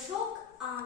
পোষক আন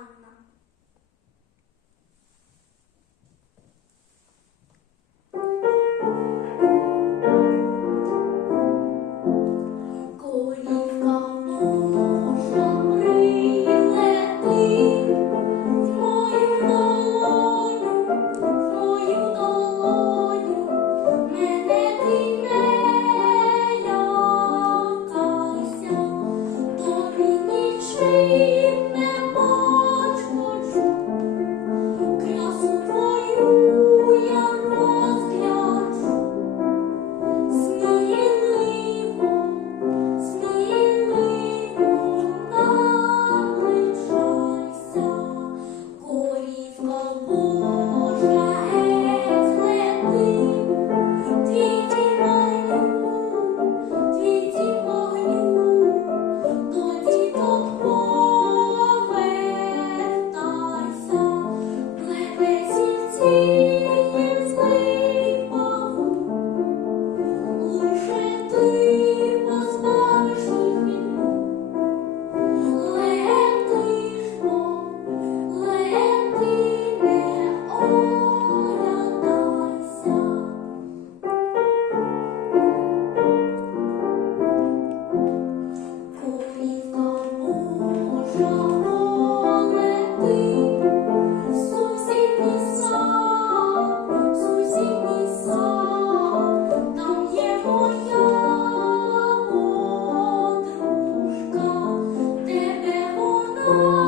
Oh.